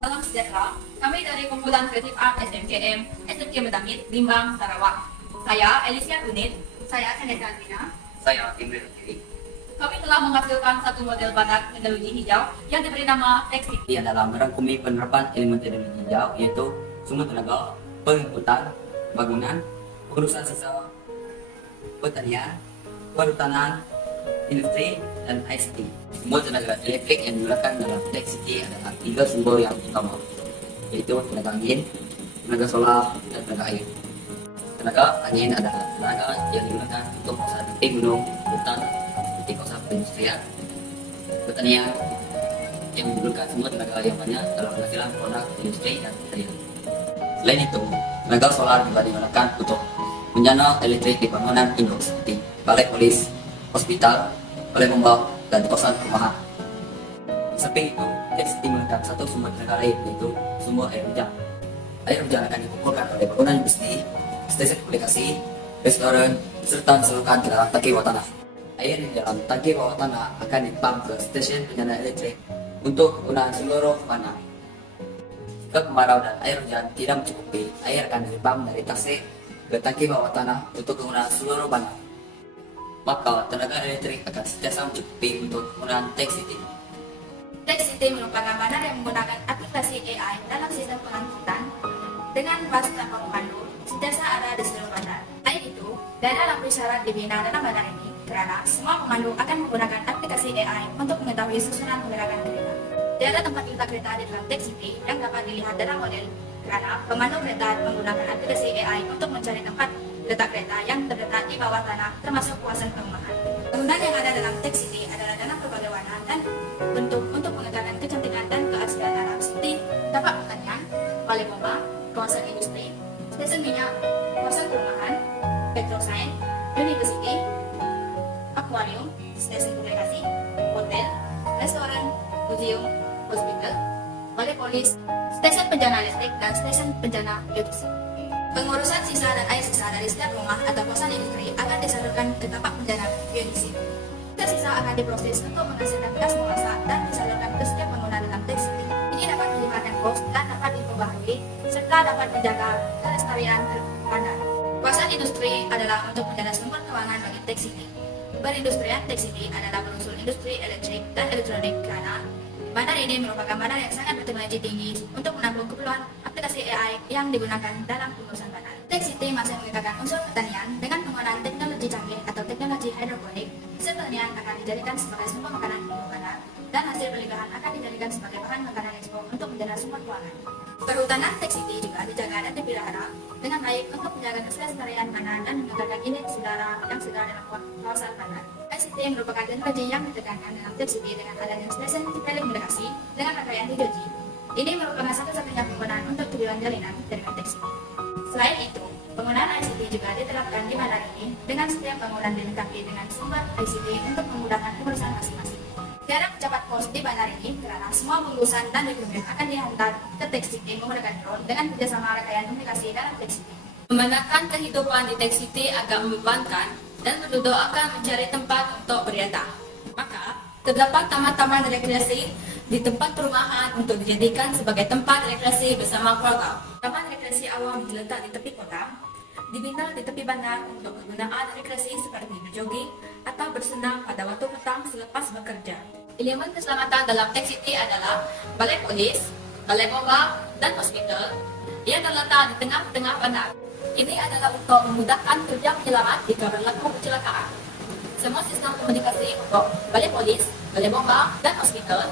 Salam sejahtera, kami dari kumpulan kreatif art SMKM, SMK Medamit, Limbang, Sarawak. Saya Elisia Unit. Saya Kanesa Alvina. Saya Imran Kiri. Kami telah menghasilkan satu model banner teknologi hijau yang diberi nama Textile. Dia adalah merangkumi penerapan elemen teknologi hijau, yaitu sumber tenaga, penginputan, bangunan, pengurusan sisa, pertanian, perhutanan, industri, dan ICT. Sumber tenaga elektrik yang digunakan dalam Textile adalah tiga sumber yang utama, yaitu tenaga angin, tenaga solar, dan tenaga air. Tenaga angin adalah tenaga yang digunakan untuk kawasan titik gunung, hutan, titik kawasan perindustrian, pertanian, yang menggunakan sumber tenaga yang banyak dalam penghasilan produk industri dan pertanian. Selain itu, tenaga solar juga digunakan untuk menjana elektrik di bangunan induk seperti balai polis, hospital, balai bomba, dan kawasan perumahan. Di samping itu, Textile menggunakan satu sumber tenaga lain, yaitu sumber air hujan. Air hujan akan dikumpulkan oleh bangunan industri, stasiun komunikasi, restoran, serta disalurkan ke dalam tangki bawah tanah. Air di dalam tangki bawah tanah akan dipump ke stasiun penjana elektrik untuk kegunaan seluruh mana. Jika kemarau dan air hujan tidak mencukupi, air akan dipump dari tasik ke tangki bawah tanah untuk kegunaan seluruh mana. Maka tenaga elektrik akan sentiasa mencukupi untuk kegunaan Textile. Textile merupakan banner yang menggunakan aplikasi AI dalam sistem pengangkutan dengan bus tanpa pemandu sentiasa ada di seluruh bandar. Selain itu, tidak ada lampu isyarat dibina dalam bandar ini karena semua pemandu akan menggunakan aplikasi AI untuk mengetahui susunan pergerakan kereta. Tidak ada tempat letak kereta di dalam Textile yang dapat dilihat dalam model karena pemandu kereta menggunakan aplikasi AI untuk mencari tempat letak kereta yang terletak di bawah tanah termasuk kawasan perumahan. Bangunan yang ada dalam Textile adalah dalam berbagai warna dan bentuk untuk mengatakan kecantikan dan keaslian alam seperti tapak pertanian, balai bomba, kawasan industri, stasiun minyak, kawasan perumahan, petrosain, university, akuarium, stasiun komunikasi, hotel, restoran, museum, hospital, balai polis, stasiun penjana listrik, dan stasiun penjana geodesi. Pengurusan sisa dan air sisa dari setiap rumah atau kawasan industri akan disalurkan ke tempat penjana geodesi. Sisa akan diproses untuk menghasilkan gas memasak dan disalurkan ke setiap pengguna dalam Textile. Ini dapat menghemat kos dan dapat diperbaharui serta dapat menjaga kelestarian bandar. Kawasan industri adalah untuk menjadi sumber keuangan bagi Textile. Perindustrian Textile adalah berunsur industri elektrik dan elektronik karena bandar ini merupakan bandar yang sangat berteknologi tinggi untuk menampung keperluan aplikasi AI yang digunakan dalam pengurusan bandar. Textile masih menggunakan unsur pertanian dengan penggunaan teknologi canggih atau teknologi hidroponik. Hasil pertanian akan dijadikan sebagai sumber makanan di bandar dan hasil pelimpahan akan dijadikan sebagai bahan makanan ekspor untuk menjadi sumber keuangan. Perhutanan Textile juga dijaga dan dipelihara dengan baik untuk menjaga kelestarian bandar dan meningkatkan indeks udara yang segar dalam kawasan bandar. ICT merupakan teknologi yang ditekankan dalam Textile dengan adanya stasiun telekomunikasi dengan rangkaian 3G. Ini merupakan satu-satunya penggunaan untuk tujuan jalinan jaringan Textile. Selain itu, penggunaan ICT juga diterapkan di bandar ini dengan setiap bangunan dilengkapi dengan sumber ICT untuk memudahkan pengurusan masing-masing. Tiada pejabat pos di bandar ini karena semua pengurusan dan dokumen akan dihantar ke Textile menggunakan drone dengan kerjasama rangkaian komunikasi dalam Textile. Memandangkan kehidupan di Textile agak membebankan dan penduduk akan mencari tempat untuk beriadah. Maka, terdapat taman-taman rekreasi di tempat perumahan untuk dijadikan sebagai tempat rekreasi bersama keluarga. Taman rekreasi awam terletak di tepi kota, dibina di tepi bandar untuk kegunaan rekreasi seperti berjogging atau bersenam pada waktu petang selepas bekerja. Elemen keselamatan dalam Textile adalah balai polis, balai bomba, dan hospital yang terletak di tengah-tengah bandar. Ini adalah untuk memudahkan kerja penyelamat jika berlaku kecelakaan. Semua sistem komunikasi untuk balai polis, balai bomba, dan hospital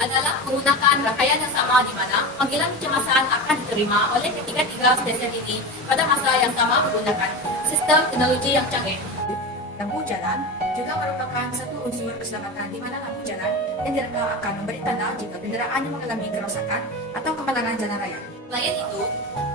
adalah menggunakan rangkaian yang sama di mana panggilan kecemasan akan diterima oleh ketiga-tiga stesen ini pada masa yang sama menggunakan sistem teknologi yang canggih. Lampu jalan juga merupakan satu unsur keselamatan di mana lampu jalan yang direka akan memberi tanda jika kendaraan yang mengalami kerosakan atau kemalangan jalan raya. Selain itu,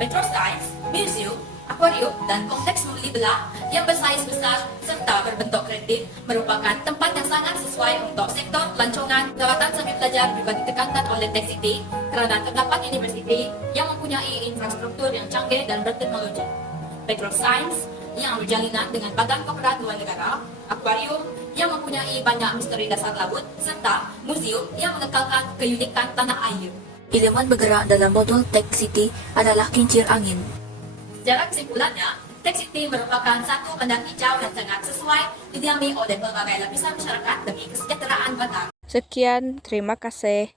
petrosains, museum, akuarium, dan kompleks membeli belah yang bersaiz besar serta berbentuk kreatif merupakan tempat yang sangat sesuai untuk sektor pelancongan lawatan sambil belajar juga ditekankan oleh Textile karena terdapat universiti yang mempunyai infrastruktur yang canggih dan berteknologi. Petrosains yang berjalinan dengan badan korporat luar negara, akuarium yang mempunyai banyak misteri dasar laut, serta museum yang mengekalkan keunikan tanah air. Elemen bergerak dalam modul Tech City adalah kincir angin. Secara kesimpulannya, Tech City merupakan satu pandang hijau yang sangat sesuai didiami oleh berbagai lapisan masyarakat demi kesejahteraan Batak. Sekian, terima kasih.